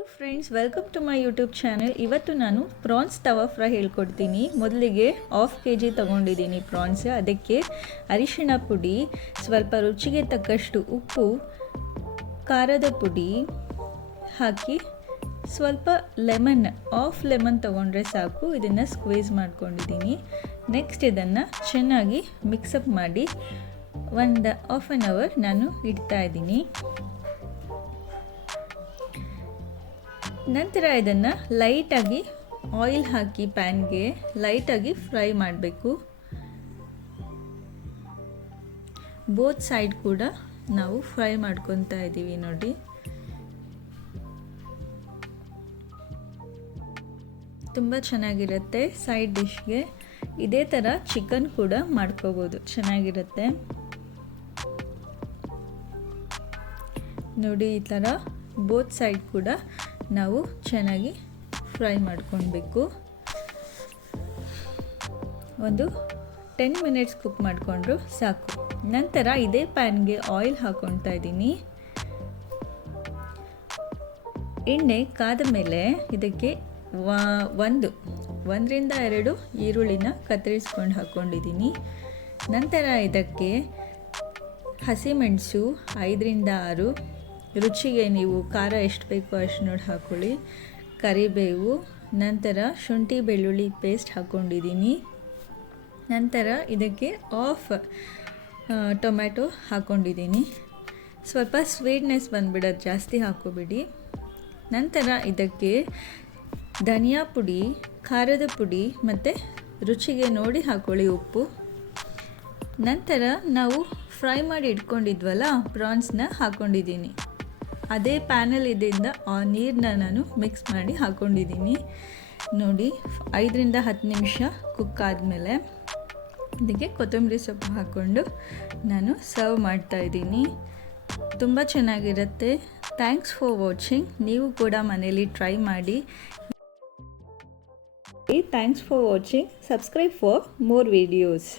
Hello friends, welcome to my YouTube channel. ಇವತ್ತು ನಾನು France ತವಾ fry ಹೇಳ್ಕೊಡ್ತೀನಿ. ಮೊದಲಿಗೆ 1/2 kg ತೊಗೊಂಡಿದ್ದೀನಿ ಪ್ರಾನ್ಸ್. ಅದಕ್ಕೆ ಅರಿಶಿಣ ಪುಡಿ, ಸ್ವಲ್ಪ ರುಚಿಗೆ ತಕ್ಕಷ್ಟು ಉಪ್ಪು, ಖಾರದ ಪುಡಿ ಹಾಕಿ ಸ್ವಲ್ಪ ಲೆಮನ್, 1/2 ಲೆಮನ್ ತೊಗೊಂಡ್ರೆ ಸಾಕು. ಇದನ್ನು ಸ್ಕ್ವೀಸ್ ಮಾಡ್ಕೊಂಡಿದ್ದೀನಿ. ನೆಕ್ಸ್ಟ್ ಇದನ್ನು ಚೆನ್ನಾಗಿ ಮಿಕ್ಸಪ್ ಮಾಡಿ ಒಂದು 1/2 hour ನಾನು ಇಡ್ತಾ ಇದ್ದೀನಿ. ನಂತರ ಇದನ್ನು ಲೈಟಾಗಿ ಆಯಿಲ್ ಹಾಕಿ ಪ್ಯಾನ್ಗೆ ಲೈಟಾಗಿ ಫ್ರೈ ಮಾಡಬೇಕು. ಬೋತ್ ಸೈಡ್ ಕೂಡ ನಾವು ಫ್ರೈ ಮಾಡ್ಕೊತಾ ಇದ್ದೀವಿ ನೋಡಿ. ತುಂಬ ಚೆನ್ನಾಗಿರುತ್ತೆ ಸೈಡ್ ಡಿಶ್ಗೆ. ಇದೇ ಥರ ಚಿಕನ್ ಕೂಡ ಮಾಡ್ಕೋಬೋದು, ಚೆನ್ನಾಗಿರುತ್ತೆ ನೋಡಿ. ಈ ಥರ ಬೋತ್ ಸೈಡ್ ಕೂಡ ನಾವು ಚೆನ್ನಾಗಿ ಫ್ರೈ ಮಾಡ್ಕೊಳ್ಬೇಕು. ಒಂದು 10 minutes ಕುಕ್ ಮಾಡಿಕೊಂಡ್ರು ಸಾಕು. ನಂತರ ಇದೇ ಪ್ಯಾನ್ಗೆ ಆಯಿಲ್ ಹಾಕ್ಕೊಳ್ತಾ ಇದ್ದೀನಿ. ಎಣ್ಣೆ ಕಾದ ಮೇಲೆ ಇದಕ್ಕೆ 1ರಿಂದ 2 ಈರುಳ್ಳಿನ ಕತ್ತರಿಸ್ಕೊಂಡು ಹಾಕ್ಕೊಂಡಿದ್ದೀನಿ. ನಂತರ ಇದಕ್ಕೆ ಹಸಿಮೆಣಸು 5ರಿಂದ 6, ರುಚಿಗೆ ನೀವು ಖಾರ ಎಷ್ಟು ಬೇಕೋ ಅಷ್ಟು ನೋಡಿ ಹಾಕ್ಕೊಳ್ಳಿ. ಕರಿಬೇವು, ನಂತರ ಶುಂಠಿ ಬೆಳ್ಳುಳ್ಳಿ ಪೇಸ್ಟ್ ಹಾಕ್ಕೊಂಡಿದ್ದೀನಿ. ನಂತರ ಇದಕ್ಕೆ 1/2 ಟೊಮ್ಯಾಟೊ ಹಾಕ್ಕೊಂಡಿದ್ದೀನಿ. ಸ್ವಲ್ಪ ಸ್ವೀಟ್ನೆಸ್ ಬಂದುಬಿಡೋದು, ಜಾಸ್ತಿ ಹಾಕ್ಕೋಬೇಡಿ. ನಂತರ ಇದಕ್ಕೆ ಧನಿಯಾ ಪುಡಿ, ಖಾರದ ಪುಡಿ ಮತ್ತು ರುಚಿಗೆ ನೋಡಿ ಹಾಕ್ಕೊಳ್ಳಿ ಉಪ್ಪು. ನಂತರ ನಾವು ಫ್ರೈ ಮಾಡಿ ಇಟ್ಕೊಂಡಿದ್ವಲ್ಲ ಪ್ರಾನ್ಸ್ನ ಹಾಕ್ಕೊಂಡಿದ್ದೀನಿ. ಅದೇ ಪ್ಯಾನಲ್ಲಿದ್ದಿಂದ ಆ ನೀರನ್ನ ನಾನು ಮಿಕ್ಸ್ ಮಾಡಿ ಹಾಕ್ಕೊಂಡಿದ್ದೀನಿ ನೋಡಿ. 5ರಿಂದ 10 ನಿಮಿಷ ಕುಕ್ ಆದಮೇಲೆ ಇದಕ್ಕೆ ಕೊತ್ತಂಬರಿ ಸೊಪ್ಪು ಹಾಕ್ಕೊಂಡು ನಾನು ಸರ್ವ್ ಮಾಡ್ತಾಯಿದ್ದೀನಿ. ತುಂಬ ಚೆನ್ನಾಗಿರುತ್ತೆ. Thanks for watching. ನೀವು ಕೂಡ ಮನೇಲಿ ಟ್ರೈ ಮಾಡಿ. Thanks for watching. Subscribe for more videos.